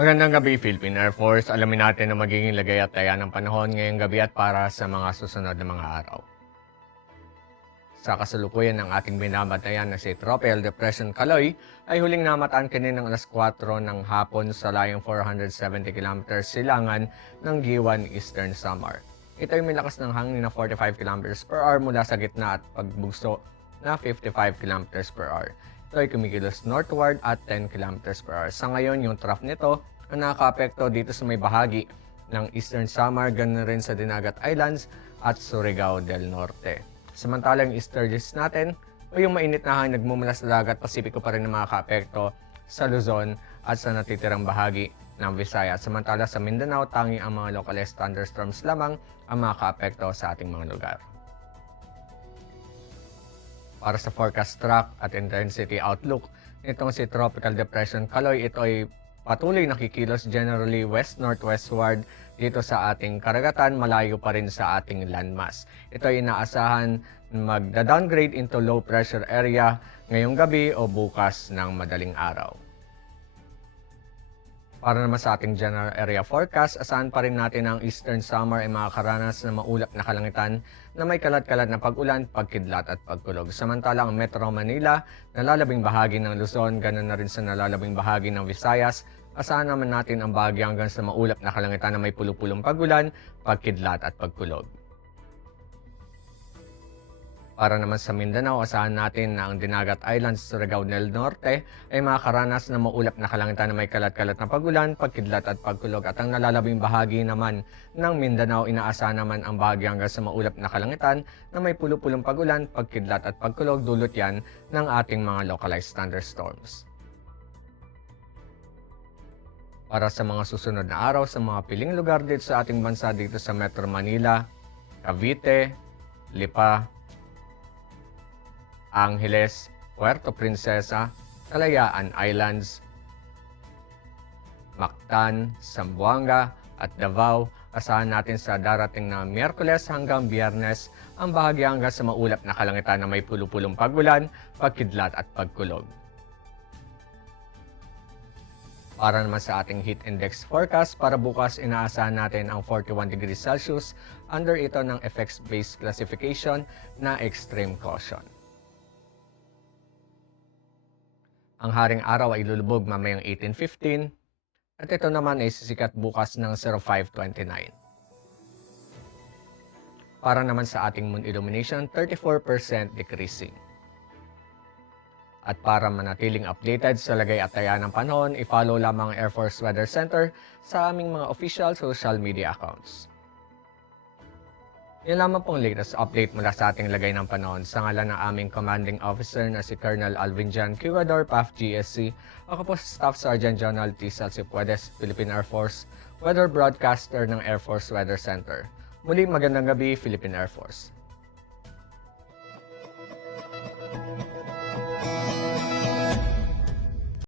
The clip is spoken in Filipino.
Magandang gabi, Philippine Air Force. Alamin natin ang magiging lagay at taya ng panahon ngayong gabi at para sa mga susunod na mga araw. Sa kasalukuyan ng ating binabatayan na si Tropical Depression Kaloy ay huling namataan kaninang alas 4 ng hapon sa layong 470 km silangan ng Giwan, Eastern Samar. Ito ay may lakas ng hangin na 45 km per hour mula sa gitna at pagbugso na 55 km per hour. Ito ay kumikilos northward at 10 km per hour. Sa ngayon, yung trough nito ang nakaka-apekto dito sa may bahagi ng Eastern Samar, ganoon rin sa Dinagat Islands at Surigao del Norte. Samantalang easterlies natin o yung mainit na hangin nagmumula sa dagat Pasipiko pa rin na makaka-apekto sa Luzon at sa natitirang bahagi ng Visayas. Samantala sa Mindanao, tanging ang mga localized thunderstorms lamang ang makaka-apekto sa ating mga lugar. Para sa forecast track at intensity outlook nitong si Tropical Depression Kaloy, ito ay patuloy nakikilos generally west-northwestward dito sa ating karagatan, malayo pa rin sa ating landmass. Ito ay inaasahan magda-downgrade into low pressure area ngayong gabi o bukas ng madaling araw. Para naman sa ating general area forecast, asahan pa rin natin ang Eastern Samar ay makakaranas ng maulap na kalangitan na may kalat-kalat na pag-ulan, pagkidlat at pagkulog. Samantalang ang Metro Manila, nalalabing bahagi ng Luzon, ganoon na rin sa nalalabing bahagi ng Visayas, asahan naman natin ang bahagi hanggang sa maulap na kalangitan na may pulupulong pag-ulan, pagkidlat at pagkulog. Para naman sa Mindanao, asahan natin na ang Dinagat Islands sa Surigao del Norte ay makakaranas ng maulap na kalangitan na may kalat-kalat na pag-ulan, pagkidlat at pagkulog. At ang nalalabing bahagi naman ng Mindanao, inaasahan naman ang bahagi hanggang sa maulap na kalangitan na may pulupulong pag-ulan, pagkidlat at pagkulog. Dulot yan ng ating mga localized thunderstorms. Para sa mga susunod na araw sa mga piling lugar dito sa ating bansa dito sa Metro Manila, Cavite, Lipa, Angeles, Puerto Princesa, Kalayaan Islands, Mactan, Zamboanga at Davao, asahan natin sa darating na Miyerkules hanggang Biyernes ang bahagi hanggang sa maulap na kalangitan na may pulupulong pag-ulan, pagkidlat at pagkulog. Para naman sa ating heat index forecast, para bukas inaasahan natin ang 41 degrees Celsius, under ito ng effects-based classification na extreme caution. Ang haring araw ay lulubog mamayang 18:15 at ito naman ay sisikat bukas ng 05:29. Para naman sa ating moon illumination, 34% decreasing. At para manatiling updated sa lagay at taya ng panahon, i-follow lamang ang Air Force Weather Center sa aming mga official social media accounts. Yan lamang pong latest update mula sa ating lagay ng panahon. Sa ngalan ng aming commanding officer na si Colonel Alvin Jan Cuador, PAF GSC, ako po si Staff Sergeant General T. Salcipuedes, Philippine Air Force, Weather Broadcaster ng Air Force Weather Center. Muli magandang gabi, Philippine Air Force.